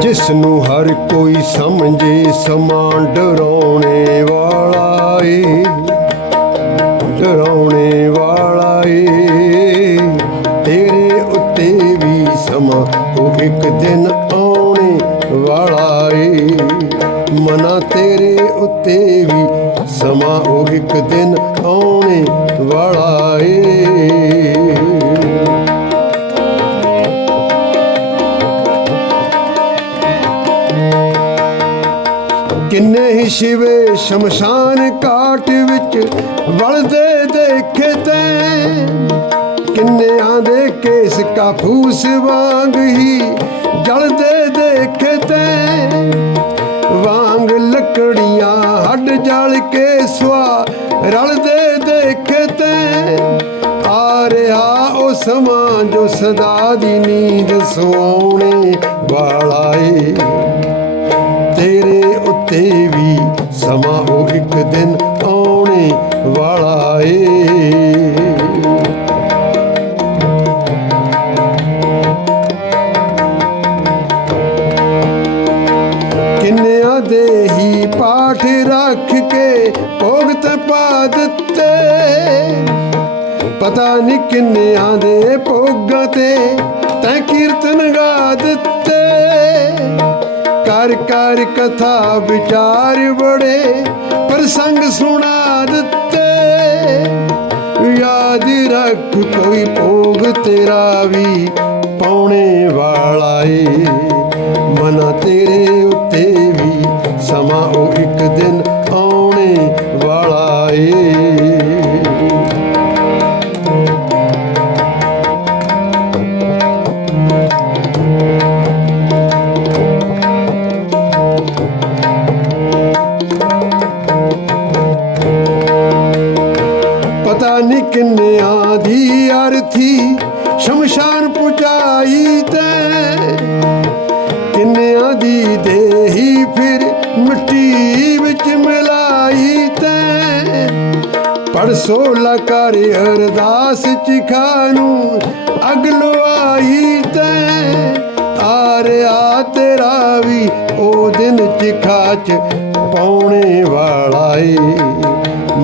ਜਿਸ ਨੂੰ ਹਰ ਕੋਈ ਸਮਝੇ ਸਮਾਂ ਡਰਾਉਣੇ ਵਾਲਾ ਏ। ਮਨਾ ਤੇਰੇ ਉੱਤੇ ਵੀ ਸਮਾਂ ਉਹ ਇੱਕ ਦਿਨ ਆਉਣੇ ਵਾਲਾ ਏ। ਕਿੰਨੇ ਹੀ ਸ਼ਿਵੇ ਸ਼ਮਸ਼ਾਨ ਘਾਟ ਵਿੱਚ ਵਲਦੇ ਦੇਖੇ ਤੈਂ। ਕਿੰਨਿਆਂ ਦੇ ਕੇਸ ਕਾਫੂਸ ਵਾਂਗ ਹੀ ਜਲਦੇ ਦੇਖੇ ਤੈਂ। ਲੱਕੜੀਆਂ ਹੱਡ ਜਲ ਕੇ ਸਵਾ ਰਲਦੇ ਦੇਖੇ ਤੇ ਆ ਰਿਹਾ ਉਹ ਸਮਾਂ ਜੋ ਸਦਾ ਦੀ ਨੀਂਦ ਸੁਆਉਣੇ ਵਾਲਾ ਏ। ਤੇਰੇ ਉੱਤੇ ਵੀ ਸਮਾਂ ਉਹ ਇੱਕ ਦਿਨ ਆਉਣੇ ਵਾਲਾ ਏ। ਕਿੰਨਿਆਂ ਦੇ ਪਾਠ ਰੱਖ ਕੇ ਭੋਗਤ ਪਾ ਦਿੱਤੇ ਪਤਾ ਨਹੀਂ ਕਿੰਨਿਆਂ ਦੇ ਭੋਗਾਂ ਤੇ ਤੈ ਕੀਰਤਨ ਗਾ ਦਿੱਤੇ ਕਰ ਕਰ ਕਥਾ ਵਿਚਾਰ ਬੜੇ ਪ੍ਰਸੰਗ ਸੁਣਾ ਦਿੱਤੇ। ਯਾਦ ਰੱਖ ਕੋਈ ਭੋਗ ਤੇਰਾ ਵੀ ਪਾਉਣੇ ਵਾਲਾ ਏ। ਮਨਾ ਤੇਰੇ ਦੀ ਸ਼ਮਸ਼ਾਨ ਪੁਜਾਈ ਤੇ। ਕਿੰਨਿਆਂ ਦੀ ਦੇਹੀ ਫਿਰ ਮਿੱਟੀ ਵਿੱਚ ਮਿਲਾਈ ਤੇ। ਪਰਸੋ ਲਕਾਰ ਅਰਦਾਸ ਚਿਖਾ ਨੂੰ ਅਗ ਲਵਾਈ ਤੇ। ਆ ਰਿਹਾ ਤੇਰਾ ਵੀ ਉਹ ਦਿਨ ਚਿਖਾ ਚ ਪਾਉਣੇ ਵਾਲਾ ਏ।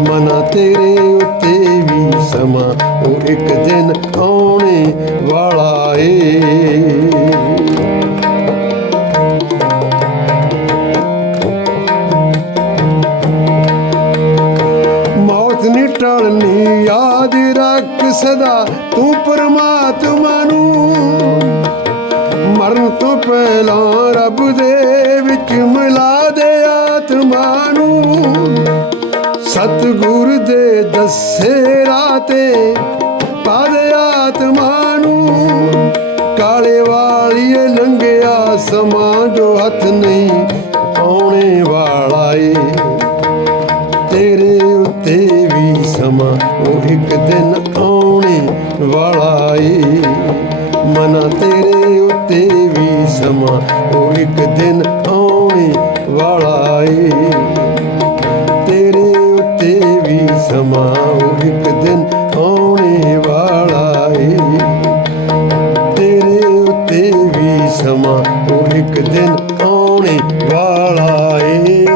ਮਨਾ ਤੇਰੇ ਉੱਤੇ ਵੀ ਸਮਾਂ ਇੱਕ ਦਿਨ ਆਉਣੇ ਵਾਲਾ ਏ। ਮੌਤ ਨਹੀਂ ਟਲਣੀ, ਯਾਦ ਰੱਖ ਸਦਾ ਤੂੰ ਪਰਮਾਤਮਾ ਨੂੰ। ਮਰਨ ਤੋਂ ਪਹਿਲਾਂ ਰੱਬ ਦੇ ਵਿੱਚ ਮਿਲਾ ਦੇ ਆਤਮਾ ਨੂੰ। ਸਤਿਗੁਰ ਦੇ ਦੱਸੇ ਰਾਤੇ ਆਤਮਾ ਨੂੰ। ਕਾਲੇ ਵਾਲੀਏ ਲੰਘਿਆ ਸਮਾਂ ਜੋ ਹੱਥ ਨਹੀਂ ਆਉਣੇ ਵਾਲਾ ਏ। ਤੇਰੇ ਉੱਤੇ ਵੀ ਸਮਾਂ ਉਹ ਇੱਕ ਦਿਨ ਆਉਣੇ ਵਾਲਾ ਏ। ਮਨਾ ਤੇਰੇ ਉੱਤੇ ਵੀ ਸਮਾਂ ਉਹ ਇੱਕ ਦਿਨ ਆਉਣੇ ਵਾਲਾ ਏ। ਤੇਰੇ ਉੱਤੇ ਵੀ ਸਮਾਂ ਉਹ ਇੱਕ ਸਮਾਂ ਉਹ ਇੱਕ ਦਿਨ ਆਉਣੇ ਵਾਲਾ ਏ।